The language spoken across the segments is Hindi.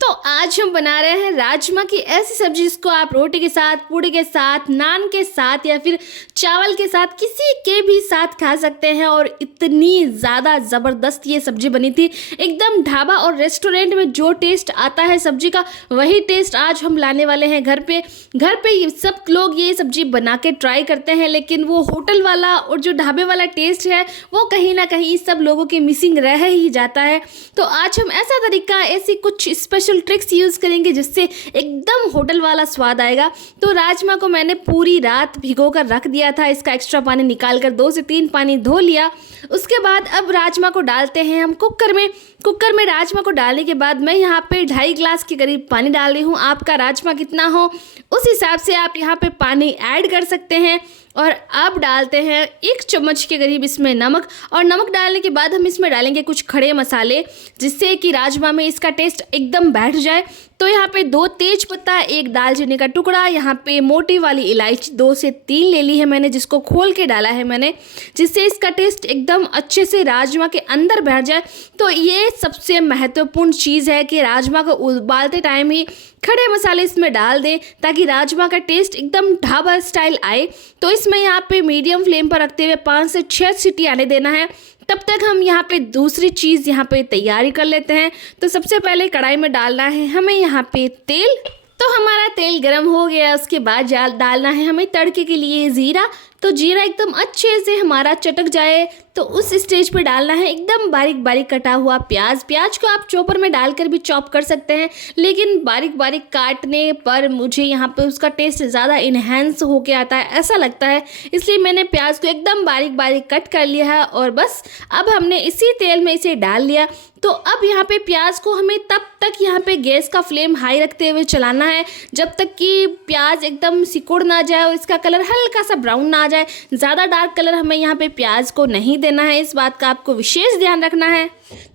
तो आज हम बना रहे हैं राजमा की ऐसी सब्जी जिसको आप रोटी के साथ, पूड़ी के साथ, नान के साथ या फिर चावल के साथ किसी के भी साथ खा सकते हैं। और इतनी ज़्यादा ज़बरदस्त ये सब्जी बनी थी, एकदम ढाबा और रेस्टोरेंट में जो टेस्ट आता है सब्जी का वही टेस्ट आज हम लाने वाले हैं घर पे। घर पे सब लोग ये सब्जी बना के ट्राई करते हैं, लेकिन वो होटल वाला और जो ढाबे वाला टेस्ट है वो कहीं ना कहीं सब लोगों के मिसिंग रह ही जाता है। तो आज हम ऐसा तरीका, ऐसी कुछ स्पेशल ट्रिक्स यूज़ करेंगे जिससे एकदम होटल वाला स्वाद आएगा। तो राजमा को मैंने पूरी रात भिगो कर रख दिया था, इसका एक्स्ट्रा पानी निकाल कर 2 से 3 पानी धो लिया। उसके बाद अब राजमा को डालते हैं हम कुकर में। कुकर में राजमा को डालने के बाद मैं यहाँ पे 2.5 गिलास के करीब पानी डाल रही हूँ। आपका राजमा कितना हो उस हिसाब से आप यहाँ पे पानी ऐड कर सकते हैं। और अब डालते हैं 1 चम्मच के करीब इसमें नमक, और नमक डालने के बाद हम इसमें डालेंगे कुछ खड़े मसाले जिससे कि राजमा में इसका टेस्ट एकदम बैठ जाए। तो यहाँ पे 2 तेज पत्ता, 1 दालचीनी का टुकड़ा, यहाँ पे मोटी वाली इलायची 2 से 3 ले ली है मैंने, जिसको खोल के डाला है मैंने, जिससे इसका टेस्ट एकदम अच्छे से राजमा के अंदर बैठ जाए। तो ये सबसे महत्वपूर्ण चीज़ है कि राजमा को उबालते टाइम ही खड़े मसाले इसमें डाल दें ताकि राजमा का टेस्ट एकदम ढाबा स्टाइल आए। तो इसमें यहाँ पे मीडियम फ्लेम पर रखते हुए 5 से 6 सीटी आने देना है। तब तक हम यहाँ पे दूसरी चीज़ यहाँ पे तैयारी कर लेते हैं। तो सबसे पहले कढ़ाई में डालना है हमें यहाँ पे तेल। तो हमारा तेल गरम हो गया, उसके बाद डालना है हमें तड़के के लिए ज़ीरा। तो जीरा एकदम अच्छे से हमारा चटक जाए तो उस स्टेज पे डालना है एकदम बारीक बारीक कटा हुआ प्याज। प्याज को आप चॉपर में डालकर भी चॉप कर सकते हैं, लेकिन बारीक बारीक काटने पर मुझे यहाँ पे उसका टेस्ट ज़्यादा इन्हेंस होके आता है ऐसा लगता है, इसलिए मैंने प्याज को एकदम बारीक बारीक कट कर लिया है। और बस अब हमने इसी तेल में इसे डाल लिया। तो अब यहाँ पे प्याज को हमें तब तक यहाँ पे गैस का फ्लेम हाई रखते हुए चलाना है जब तक कि प्याज एकदम सिकुड़ ना जाए और इसका कलर हल्का सा ब्राउन ना आ जाए। ज़्यादा डार्क कलर हमें यहाँ पे प्याज को नहीं देना है, इस बात का आपको विशेष ध्यान रखना है।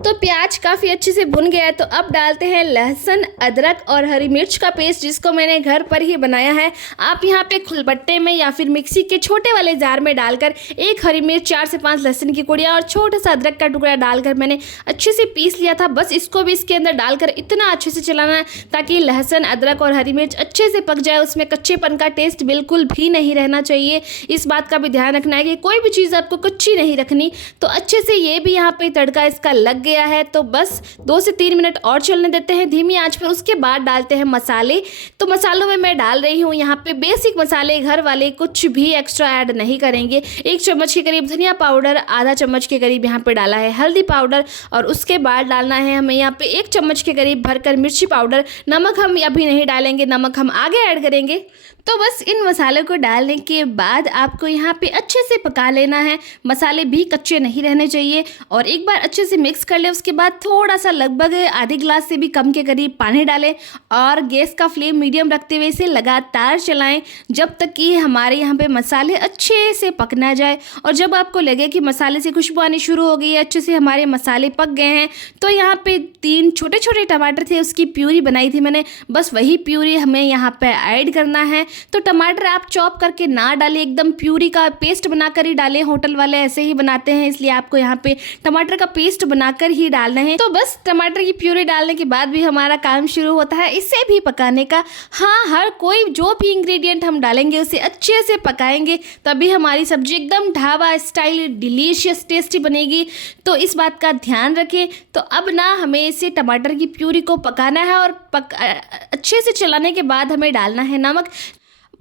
तो प्याज काफ़ी अच्छे से भुन गया है। तो अब डालते हैं लहसुन, अदरक और हरी मिर्च का पेस्ट, जिसको मैंने घर पर ही बनाया है। आप यहाँ पे खुलबट्टे में या फिर मिक्सी के छोटे वाले जार में डालकर 1 हरी मिर्च, 4 से 5 लहसुन की कुड़ियाँ और छोटा सा अदरक का टुकड़ा डालकर मैंने अच्छे से पीस लिया था। बस इसको भी इसके अंदर डालकर इतना अच्छे से चलाना है ताकि लहसुन, अदरक और हरी मिर्च अच्छे से पक जाए, उसमें कच्चेपन का टेस्ट बिल्कुल भी नहीं रहना चाहिए। इस बात का भी ध्यान रखना है कि कोई भी चीज़ आपको कच्ची नहीं रखनी। तो अच्छे से ये भी यहाँ पे तड़का इसका लग गया है। तो बस 2 से 3 मिनट और चलने देते हैं धीमी आंच पर। उसके बाद डालते हैं मसाले। तो मसालों में मैं डाल रही हूँ यहाँ पे बेसिक मसाले, घर वाले, कुछ भी एक्स्ट्रा ऐड नहीं करेंगे। 1 चम्मच के करीब धनिया पाउडर, आधा चम्मच के करीब यहाँ पे डाला है हल्दी पाउडर, और उसके बाद डालना है हमें यहाँ पे 1 चम्मच के करीब भरकर मिर्ची पाउडर। नमक हम अभी नहीं डालेंगे, नमक हम आगे ऐड करेंगे। तो बस इन मसालों को डालने के बाद आपको यहाँ पे अच्छे से पका लेना है, मसाले भी कच्चे नहीं रहने चाहिए। और एक बार अच्छे से मिक्स कर ले, उसके बाद थोड़ा सा लगभग आधे गिलास से भी कम के करीब पानी डालें और गैस का फ्लेम मीडियम रखते हुए इसे लगातार चलाएं जब तक कि हमारे यहाँ पे मसाले अच्छे से पक ना जाए। और जब आपको लगे कि मसाले से खुशबू आनी शुरू हो गई है, अच्छे से हमारे मसाले पक गए हैं, तो यहाँ पे 3 छोटे छोटे टमाटर थे, उसकी प्यूरी बनाई थी मैंने, बस वही प्यूरी हमें यहाँ पे ऐड करना है। तो टमाटर आप चॉप करके ना डालें, एकदम प्यूरी का पेस्ट बनाकर ही डालें, होटल वाले ऐसे ही बनाते हैं, इसलिए आपको यहाँ पे टमाटर का पेस्ट बनाकर ही डालना है। तो बस टमाटर की प्यूरी डालने के बाद भी हमारा काम शुरू होता है इसे भी पकाने का। हाँ, हर कोई जो भी इंग्रेडिएंट हम डालेंगे उसे अच्छे से पकाएंगे, तभी हमारी सब्जी एकदम ढाबा स्टाइल डिलीशियस टेस्टी बनेगी। तो इस बात का ध्यान रखें। तो अब ना हमें इसे टमाटर की प्यूरी को पकाना है और अच्छे से चलाने के बाद हमें डालना है नमक।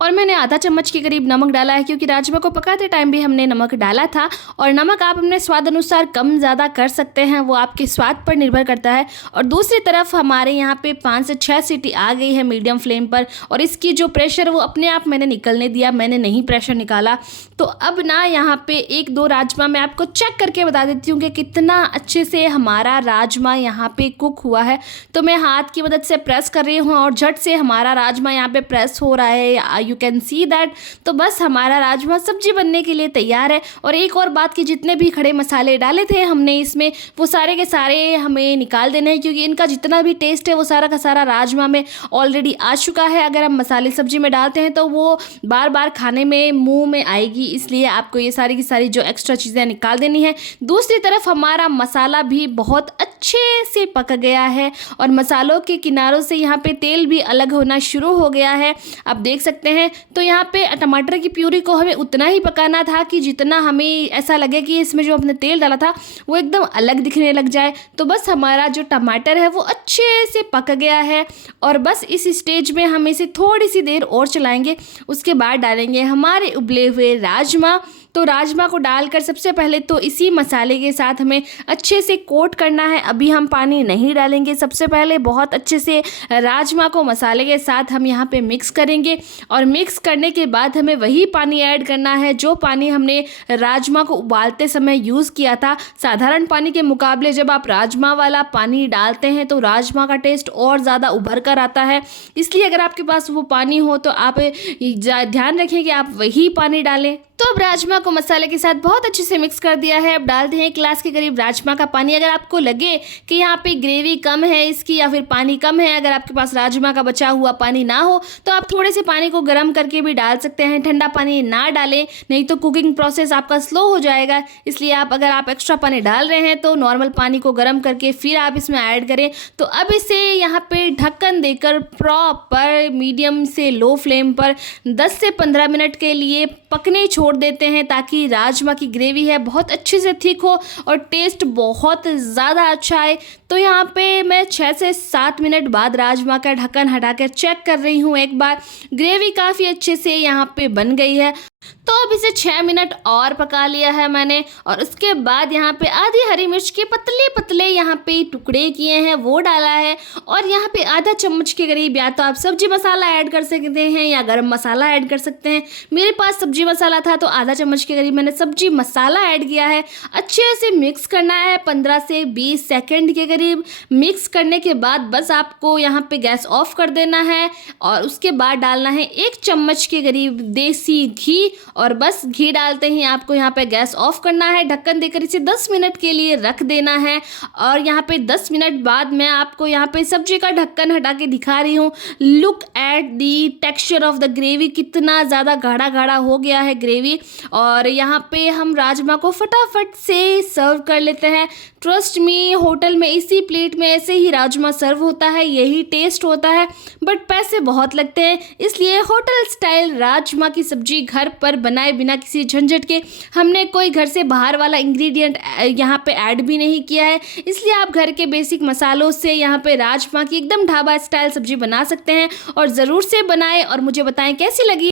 और मैंने आधा चम्मच के करीब नमक डाला है, क्योंकि राजमा को पकाते टाइम भी हमने नमक डाला था। और नमक आप अपने स्वाद अनुसार कम ज़्यादा कर सकते हैं, वो आपके स्वाद पर निर्भर करता है। और दूसरी तरफ हमारे यहाँ पे 5 से 6 सीटी आ गई है मीडियम फ्लेम पर, और इसकी जो प्रेशर वो अपने आप मैंने निकलने दिया, मैंने नहीं प्रेशर निकाला। तो अब ना यहाँ पे 1-2 राजमा मैं आपको चेक करके बता देती हूँ कि कितना अच्छे से हमारा राजमा यहाँ पे कुक हुआ है। तो मैं हाथ की मदद से प्रेस कर रही हूँ और झट से हमारा राजमा यहाँ पे प्रेस हो रहा है, यू कैन सी दैट। तो बस हमारा राजमा सब्जी बनने के लिए तैयार है। और एक और बात कि जितने भी खड़े मसाले डाले थे हमने इसमें, वो सारे के सारे हमें निकाल देने हैं, क्योंकि इनका जितना भी टेस्ट है वो सारा का सारा राजमा में ऑलरेडी आ चुका है। अगर हम मसाले सब्जी में डालते हैं तो वो बार बार खाने में मुंह में आएगी, इसलिए आपको ये सारी की सारी जो एक्स्ट्रा चीज़ें निकाल देनी है। दूसरी तरफ हमारा मसाला भी बहुत अच्छे से पक गया है और मसालों के किनारों से यहाँ पे तेल भी अलग होना शुरू हो गया है, आप देख सकते हैं। तो यहाँ पे टमाटर की प्यूरी को हमें उतना ही पकाना था कि जितना हमें ऐसा लगे कि इसमें जो हमने तेल डाला था वो एकदम अलग दिखने लग जाए। तो बस हमारा जो टमाटर है वो अच्छे से पक गया है और बस इस स्टेज में हम इसे थोड़ी सी देर और चलाएंगे। उसके बाद डालेंगे हमारे उबले हुए राजमा। तो राजमा को डालकर सबसे पहले तो इसी मसाले के साथ हमें अच्छे से कोट करना है। अभी हम पानी नहीं डालेंगे, सबसे पहले बहुत अच्छे से राजमा को मसाले के साथ हम यहाँ पे मिक्स करेंगे और मिक्स करने के बाद हमें वही पानी ऐड करना है जो पानी हमने राजमा को उबालते समय यूज़ किया था। साधारण पानी के मुकाबले जब आप राजमा वाला पानी डालते हैं तो राजमा का टेस्ट और ज़्यादा उभर कर आता है, इसलिए अगर आपके पास वो पानी हो तो आप ध्यान रखें कि आप वही पानी डालें। तो अब राजमा को मसाले के साथ बहुत अच्छे से मिक्स कर दिया है। अब डालते हैं 1 गिलास के करीब राजमा का पानी। अगर आपको लगे कि यहाँ पे ग्रेवी कम है इसकी या फिर पानी कम है, अगर आपके पास राजमा का बचा हुआ पानी ना हो तो आप थोड़े से पानी को गर्म करके भी डाल सकते हैं। ठंडा पानी ना डालें, नहीं तो कुकिंग प्रोसेस आपका स्लो हो जाएगा। इसलिए अगर आप एक्स्ट्रा पानी डाल रहे हैं तो नॉर्मल पानी को गर्म करके फिर आप इसमें ऐड करें। तो अब इसे यहाँ पे ढक्कन देकर प्रॉपर मीडियम से लो फ्लेम पर 10 से 15 मिनट के लिए पकने छोड़ देते हैं, ताकि राजमा की ग्रेवी है बहुत अच्छे से थिक हो और टेस्ट बहुत ज़्यादा अच्छा आए। तो यहाँ पे मैं 6 से 7 मिनट बाद राजमा का ढक्कन हटाकर चेक कर रही हूँ एक बार। ग्रेवी काफ़ी अच्छे से यहाँ पे बन गई है। तो अब इसे 6 मिनट और पका लिया है मैंने और उसके बाद यहाँ पे आधी हरी मिर्च के पतले पतले यहाँ पे टुकड़े किए हैं वो डाला है और यहाँ पे आधा चम्मच के करीब या तो आप सब्जी मसाला ऐड कर सकते हैं या गरम मसाला ऐड कर सकते हैं। मेरे पास सब्जी मसाला था तो आधा चम्मच के करीब मैंने सब्जी मसाला ऐड किया है। अच्छे से मिक्स करना है 15 से 20 सेकेंड के करीब। मिक्स करने के बाद बस आपको यहाँ पे गैस ऑफ कर देना है और उसके बाद डालना है 1 चम्मच के करीब देसी घी और बस घी डालते ही आपको यहाँ पे गैस ऑफ करना है। ढक्कन देकर इसे 10 मिनट के लिए रख देना है और यहाँ पे 10 मिनट बाद मैं आपको यहाँ पे सब्जी का ढक्कन हटा के दिखा रही हूँ। Look at the texture of the gravy, कितना ज़्यादा गाढ़ा गाढ़ा हो गया है ग्रेवी। और यहाँ पे हम राजमा को फटाफट से सर्व कर लेते हैं। ट्रस्ट मी, होटल में इसी प्लेट में ऐसे ही राजमा सर्व होता है, यही टेस्ट होता है, बट पैसे बहुत लगते हैं। इसलिए होटल स्टाइल राजमा की सब्जी घर पर बनाए बिना किसी झंझट के, हमने कोई घर से बाहर वाला इंग्रेडिएंट यहाँ पे ऐड भी नहीं किया है। इसलिए आप घर के बेसिक मसालों से यहाँ पे राजमा की एकदम ढाबा स्टाइल सब्जी बना सकते हैं और ज़रूर से बनाएं और मुझे बताएं कैसी लगी।